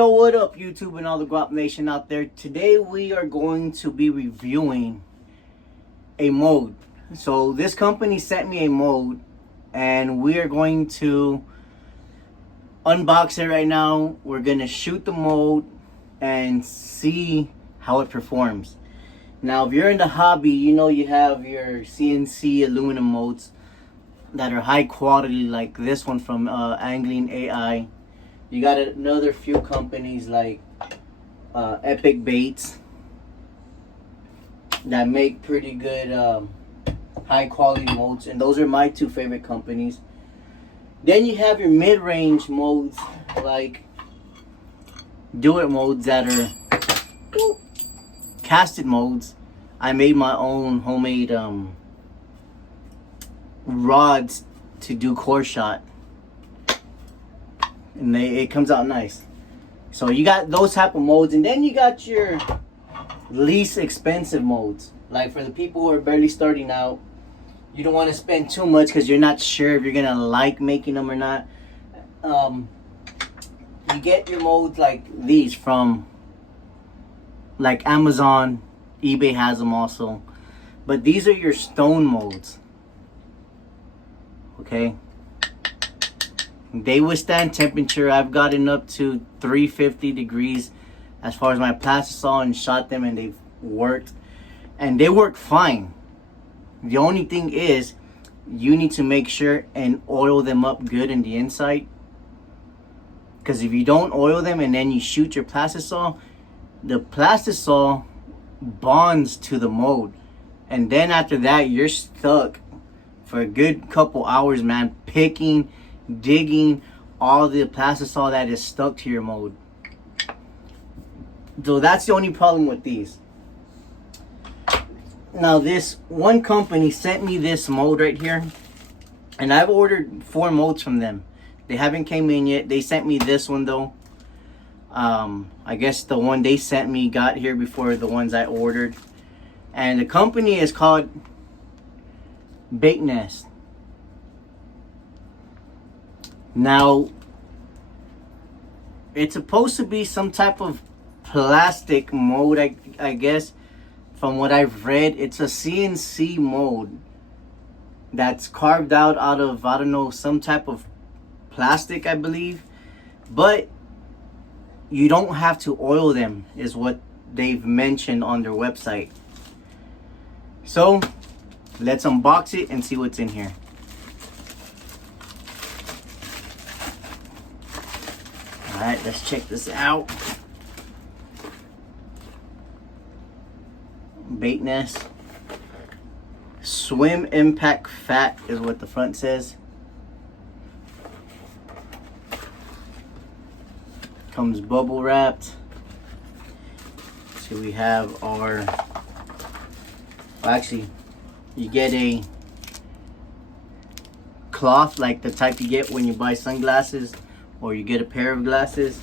Yo, what up, YouTube and all the Guap Nation out there? Today we are going to be reviewing a mold. So this company sent me a mold and we are going to unbox it right now. We're going to shoot the mold and see how it performs. Now, if you're in the hobby, you know you have your CNC aluminum molds that are high quality, like this one from Angling AI. You got another few companies like Epic Baits that make pretty good high quality molds, and those are my two favorite companies. Then you have your mid-range molds like Do-It molds that are casted molds. I made my own homemade rods to do core shot, and it comes out nice. So you got those type of molds, and then you got your least expensive molds. Like for the people who are barely starting out, you don't want to spend too much because you're not sure if you're gonna like making them or not. You get your molds like these from like Amazon, eBay has them also, but these are your stone molds. Okay. They withstand temperature. I've gotten up to 350 degrees as far as my plastisol and shot them, and they've worked. And they work fine. The only thing is, you need to make sure and oil them up good in the inside. Because if you don't oil them and then you shoot your plastisol, the plastisol bonds to the mold. And then after that, you're stuck for a good couple hours, man, picking, digging all the plastisol that is stuck to your mold. So that's the only problem with these. Now this one company sent me this mold right here, and I've ordered 4 molds from them. They haven't came in yet. They sent me this one though. I guess the one they sent me got here before the ones I ordered. And the company is called Bait Nest. Now, it's supposed to be some type of plastic mold, I guess. From what I've read, it's a CNC mold that's carved out of, I don't know, some type of plastic, I believe. But you don't have to oil them, is what they've mentioned on their website. So, let's unbox it and see what's in here. Alright, let's check this out. Bait Nest. Swim Impact Fat is what the front says. Comes bubble wrapped. So we have our... Well, actually, you get a cloth like the type you get when you buy sunglasses, or you get a pair of glasses,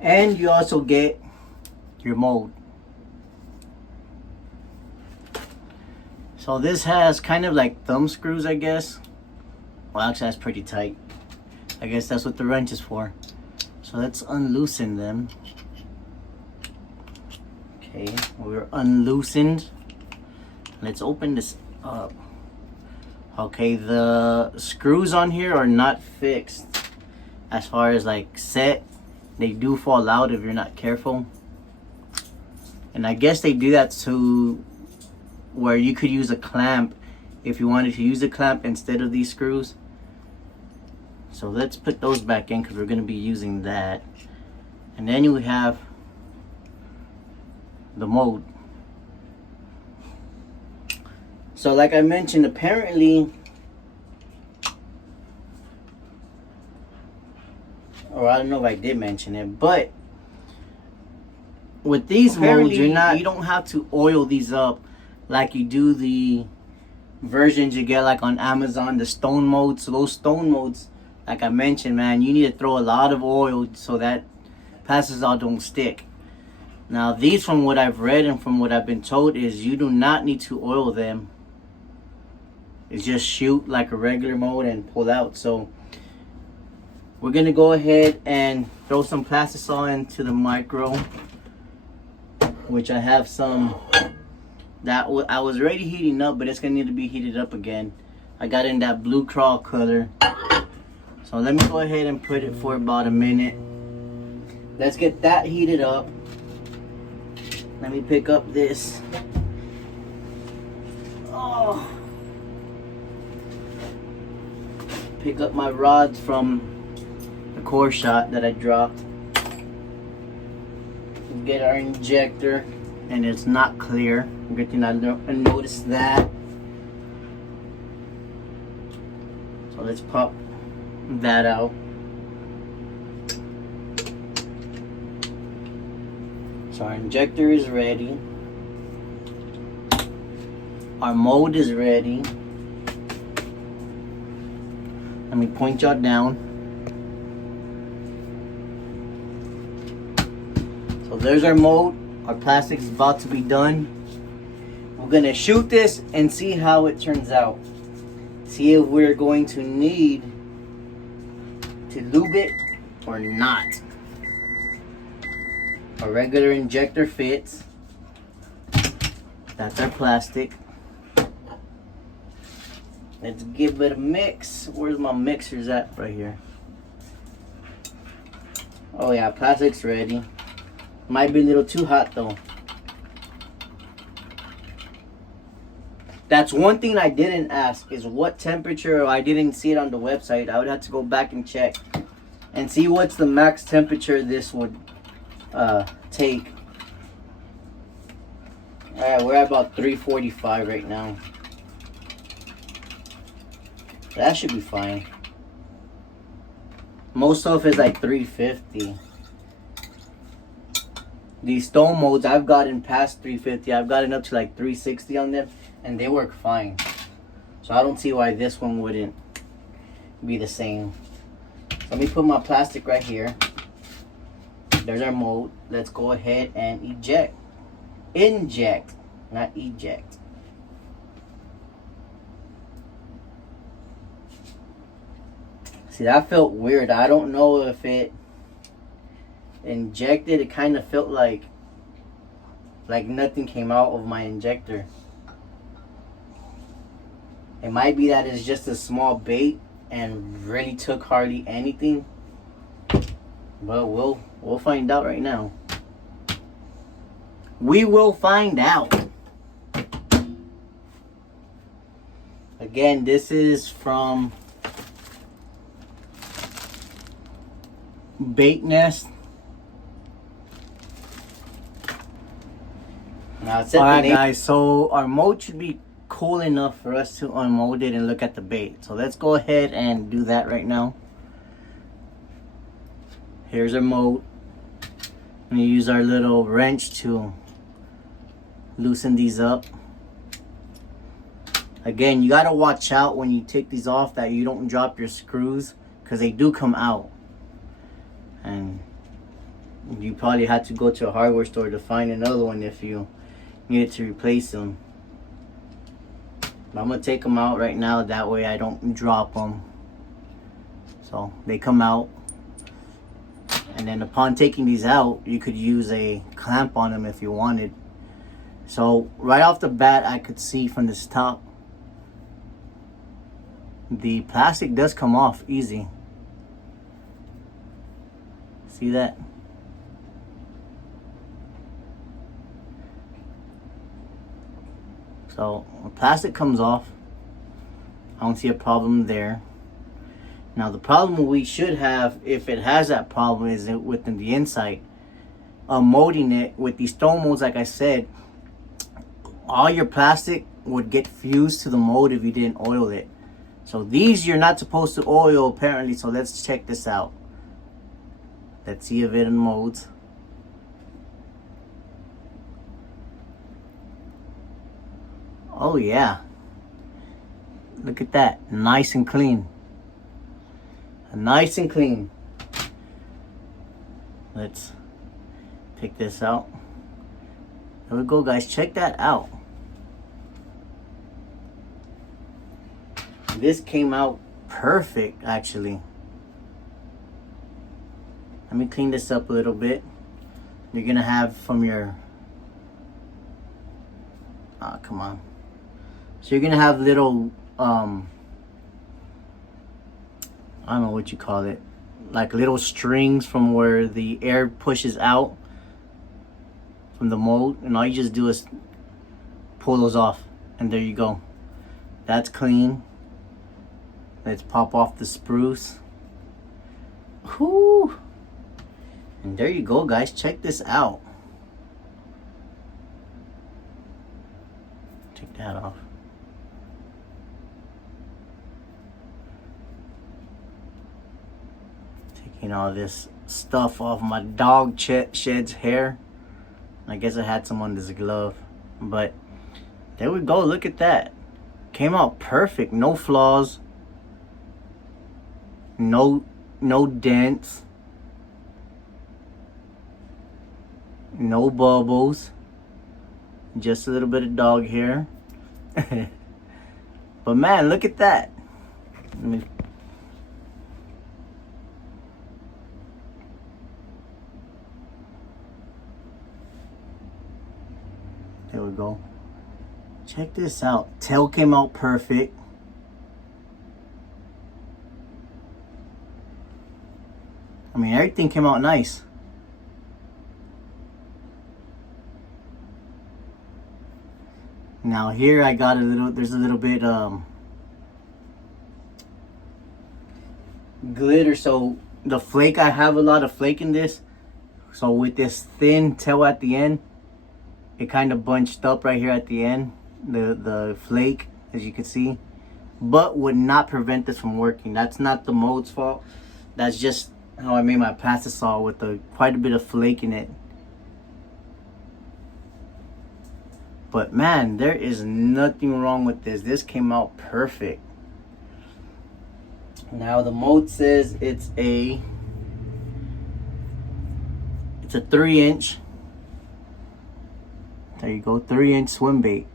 and you also get your mold. So this has kind of like thumb screws, I guess. Well, actually that's pretty tight. I guess that's what the wrench is for. So let's unloosen them. Okay, we're unloosened. Let's open this up. Okay, the screws on here are not fixed. As far as like set, they do fall out if you're not careful. And I guess they do that to where you could use a clamp if you wanted to use a clamp instead of these screws. So let's put those back in because we're going to be using that. And then you have the mold. So like I mentioned, apparently, or I don't know if I did mention it, but with these molds, you don't have to oil these up like you do the versions you get like on Amazon, the stone molds. So those stone molds, like I mentioned, man, you need to throw a lot of oil so that plastisol don't stick. Now these, from what I've read and from what I've been told, is you do not need to oil them. It's just shoot like a regular mold and pull out. So We're gonna go ahead and throw some plastisol into the micro, which I have some that I was already heating up, but it's gonna need to be heated up again. I got in that blue crawl color. So let me go ahead and put it for about a minute. Let's get that heated up. Let me pick up this. Oh. Pick up my rods from the core shot that I dropped. Get our injector, and it's not clear. Good thing I noticed that. So let's pop that out. So our injector is ready. Our mold is ready. Let me point y'all down. So there's our mold. Our plastic is about to be done. We're gonna shoot this and see how it turns out. See if we're going to need to lube it or not. Our regular injector fits. That's our plastic. Let's give it a mix. Where's my mixers at? Right here. Oh yeah, plastic's ready. Might be a little too hot though. That's one thing I didn't ask, is what temperature. I didn't see it on the website. I would have to go back and check and see what's the max temperature this would take. Alright, we're at about 345 right now. That should be fine. Most stuff is like 350. These stone molds, I've gotten past 350. I've gotten up to like 360 on them, and they work fine. So I don't see why this one wouldn't be the same. So let me put my plastic right here. There's our mold. Let's go ahead and eject. Inject, not eject. See, that felt weird. I don't know if it injected. It kind of felt like nothing came out of my injector. It might be that it's just a small bait and really took hardly anything. But we'll find out right now. We will find out. Again, this is from Bait Nest. Now it's alright guys, so our mold should be cool enough for us to unmold it and look at the bait. So let's go ahead and do that right now. Here's our mold. I'm going to use our little wrench to loosen these up. Again, you got to watch out when you take these off that you don't drop your screws, because they do come out. And you probably had to go to a hardware store to find another one if you needed to replace them. But I'm going to take them out right now, that way I don't drop them. So they come out. And then upon taking these out, you could use a clamp on them if you wanted. So right off the bat, I could see from this top, the plastic does come off easy. See that? So the plastic comes off. I don't see a problem there. Now the problem we should have, if it has that problem, is within the inside. Molding it with these stone molds, like I said, all your plastic would get fused to the mold if you didn't oil it. So these you're not supposed to oil apparently, so let's check this out. Let's see if it molds. Oh yeah. Look at that. Nice and clean. Nice and clean. Let's take this out. There we go guys. Check that out. This came out perfect actually. Let me clean this up a little bit. You're gonna have from your, come on. So you're gonna have little, I don't know what you call it, like little strings from where the air pushes out from the mold, and all you just do is pull those off, and there you go. That's clean. Let's pop off the spruce. Whoo! And there you go, guys. Check this out. Take that off. Taking all this stuff off my dog Shed's hair. I guess I had some on this glove, but there we go. Look at that. Came out perfect. No flaws. No dents. No bubbles. Just a little bit of dog hair. But man, look at that. There we go. Check this out. Tail came out perfect. I mean, everything came out nice. Now here I got there's a little bit glitter. So the flake, I have a lot of flake in this. So with this thin tail at the end, it kind of bunched up right here at the end, the flake, as you can see, but would not prevent this from working. That's not the mold's fault. That's just how I made my plastisol with quite a bit of flake in it. But man, there is nothing wrong with this. This came out perfect. Now the mold says it's a 3-inch. There you go, 3-inch swim bait.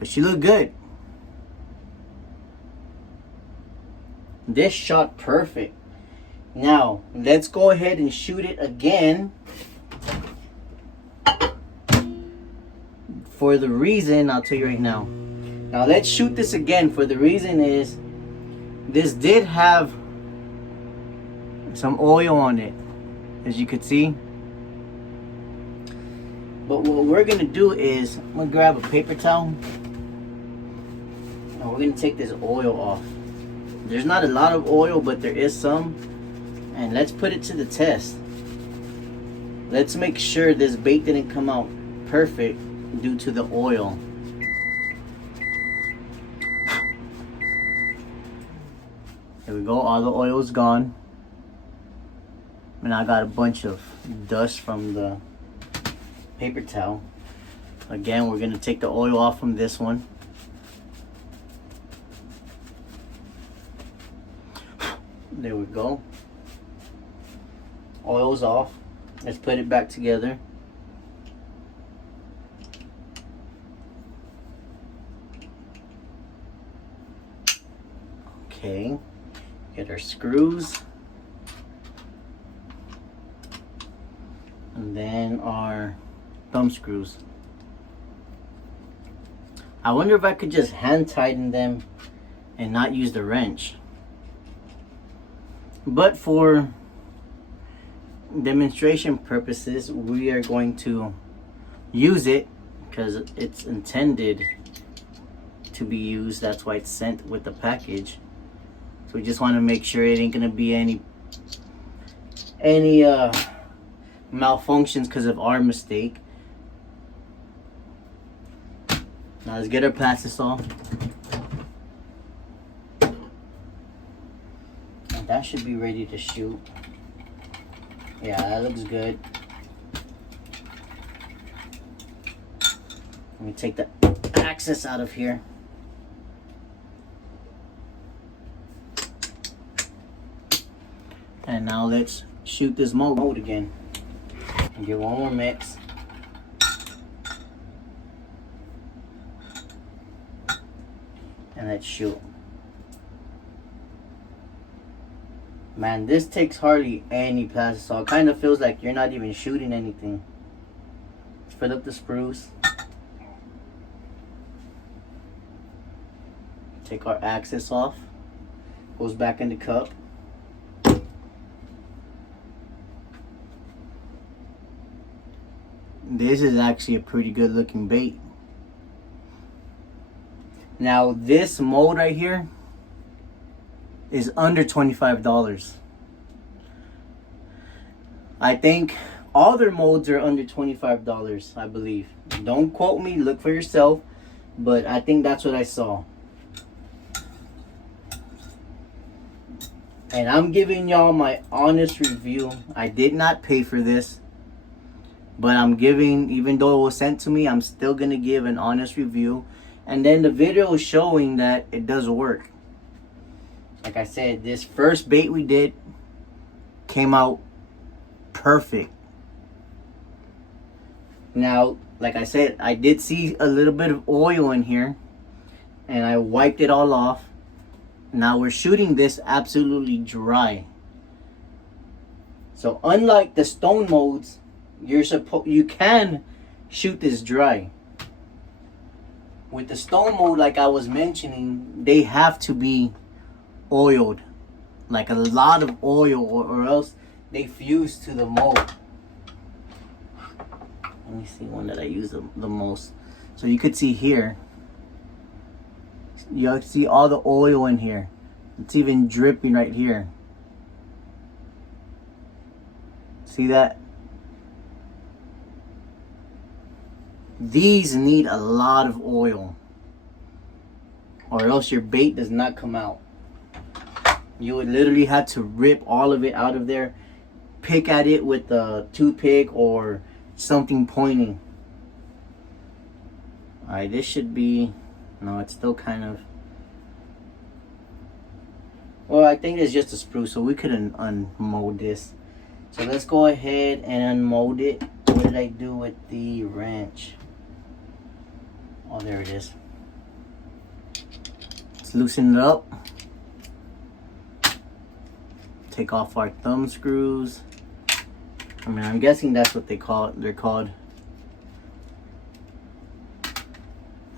But she looked good. This shot perfect. Now let's go ahead and shoot it again. For the reason, I'll tell you right now. Now let's shoot this again. For the reason is, this did have some oil on it, as you could see. But what we're gonna do is, I'm gonna grab a paper towel and we're gonna take this oil off. There's not a lot of oil, but there is some. And let's put it to the test. Let's make sure this bait didn't come out perfect due to the oil. There we go, all the oil is gone. And I got a bunch of dust from the paper towel. Again, we're gonna take the oil off from this one. There we go. Oil's off. Let's put it back together. Okay, get our screws. And then our thumb screws. I wonder if I could just hand tighten them and not use the wrench. But for demonstration purposes, we are going to use it because it's intended to be used. That's why it's sent with the package. So we just want to make sure it ain't gonna be any malfunctions because of our mistake. Now let's get our plastisol. That should be ready to shoot. Yeah, that looks good. Let me take the access out of here. And now let's shoot this mold again. And get one more mix. And let's shoot. Man, this takes hardly any plastic, so it kind of feels like you're not even shooting anything. Let's fill up the spruce. Take our axis off. Goes back in the cup. This is actually a pretty good looking bait. Now this mold right here is under $25. I think all their molds are under $25, I believe. Don't quote me, look for yourself, but I think that's what I saw. And I'm giving y'all my honest review. I did not pay for this, but I'm giving, even though it was sent to me, I'm still gonna give an honest review. And then the video is showing that it does work. Like I said, this first bait we did came out perfect. Now, like I said, I did see a little bit of oil in here, and I wiped it all off. Now we're shooting this absolutely dry. So unlike the stone molds, you can shoot this dry. With the stone mold, like I was mentioning, they have to be oiled, like a lot of oil, or else they fuse to the mold. Let me see one that I use the most. So you could see here, you see all the oil in here. It's even dripping right here. See that? These need a lot of oil, or else your bait does not come out. You would literally have to rip all of it out of there, pick at it with a toothpick or something pointing. Alright, this should be, no, it's still kind of, well, I think it's just a spruce, so we could unmold this. So let's go ahead and unmold it. What did I do with the wrench? Oh, there it is. Let's loosen it up. Take off our thumb screws. I mean, I'm guessing that's what they're called.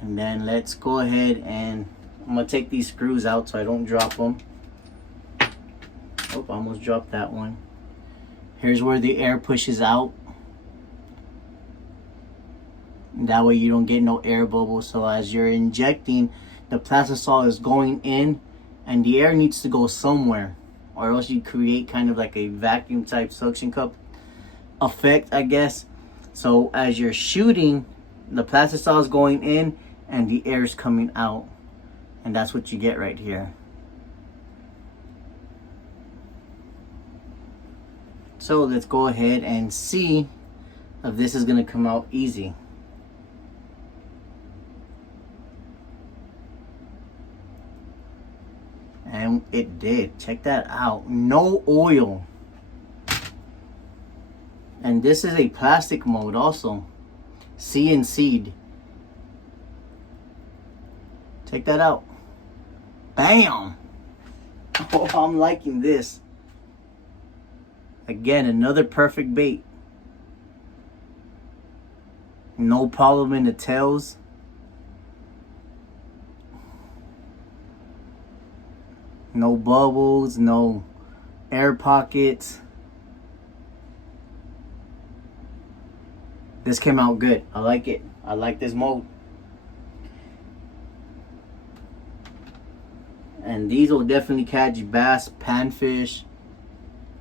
And then let's go ahead and I'm gonna take these screws out so I don't drop them. Oh, I almost dropped that one. Here's where the air pushes out. That way you don't get no air bubbles. So as you're injecting, the plastisol is going in and the air needs to go somewhere, or else you create kind of like a vacuum type suction cup effect, I guess. So as you're shooting, the plastisol is going in and the air is coming out, and that's what you get right here. So let's go ahead and see if this is gonna come out easy. And it did. Check that out. No oil. And this is a plastic mold also. CNC'd. Check that out. Bam! Oh, I'm liking this. Again, another perfect bait. No problem in the tails. No bubbles, no air pockets. This came out good. I like it. I like this mold. And these will definitely catch bass, panfish,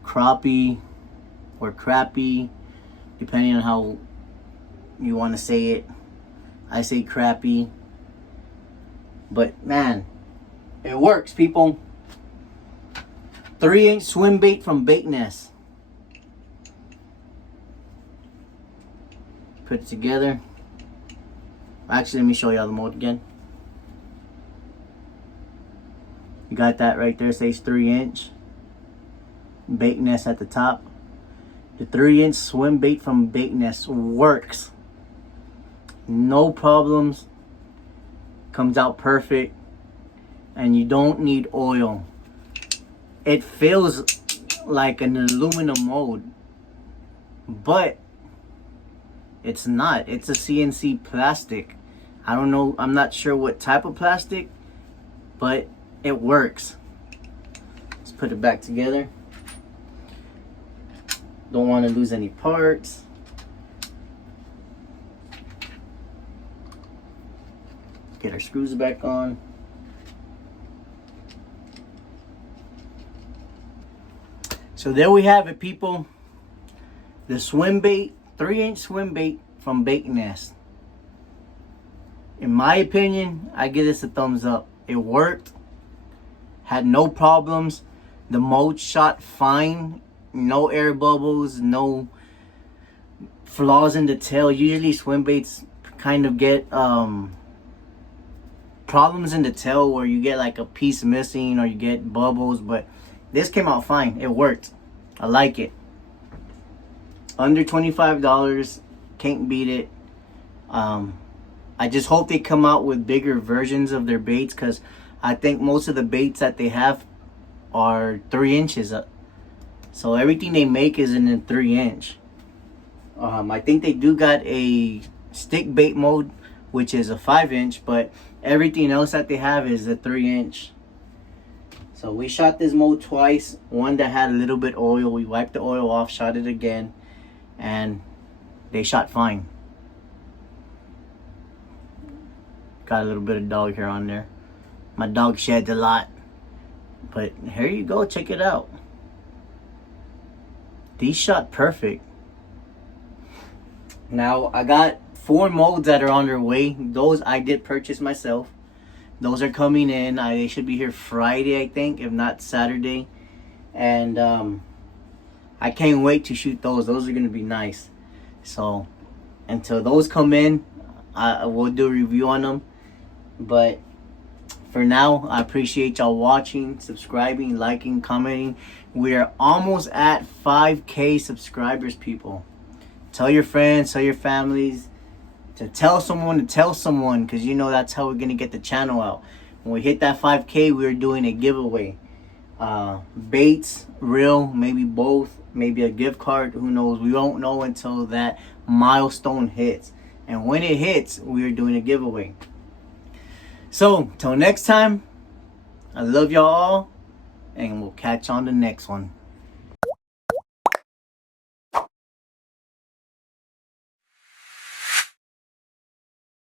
crappie, or crappie, depending on how you want to say it. I say crappie. But man, it works, people. 3-inch swim bait from Bait Nest. Put it together. Actually, let me show y'all the mold again. You got that right there, says 3-inch. Bait Nest at the top. The 3-inch swim bait from Bait Nest works. No problems. Comes out perfect. And you don't need oil. It feels like an aluminum mold, but it's not. It's a CNC plastic. I don't know, I'm not sure what type of plastic, but it works. Let's put it back together. Don't want to lose any parts. Get our screws back on. So there we have it, people. The swim bait, 3-inch swim bait from Bait Nest. In my opinion, I give this a thumbs up. It worked. Had no problems. The mold shot fine. No air bubbles. No flaws in the tail. Usually swim baits kind of get problems in the tail where you get like a piece missing or you get bubbles. But this came out fine. It worked. I like it. Under $25. Can't beat it. I just hope they come out with bigger versions of their baits, because I think most of the baits that they have are 3 inches up. So everything they make is in a 3-inch. I think they do got a stick bait mode, which is a 5-inch, but everything else that they have is a 3-inch. So we shot this mold twice. One that had a little bit oil. We wiped the oil off, shot it again, and they shot fine. Got a little bit of dog hair on there. My dog sheds a lot. But here you go, check it out. These shot perfect. Now I got 4 molds that are on their way. Those I did purchase myself. Those are coming in. They should be here Friday, I think, if not Saturday. And I can't wait to shoot those. Those are gonna be nice. So until those come in, I will do a review on them. But for now, I appreciate y'all watching, subscribing, liking, commenting. We are almost at 5K subscribers, people. Tell your friends, tell your families, to tell someone, because you know that's how we're gonna get the channel out. When we hit that 5K, we're doing a giveaway. Baits, reel, maybe both, maybe a gift card, who knows. We won't know until that milestone hits. And when it hits, we are doing a giveaway. So, till next time, I love y'all all, and we'll catch on the next one.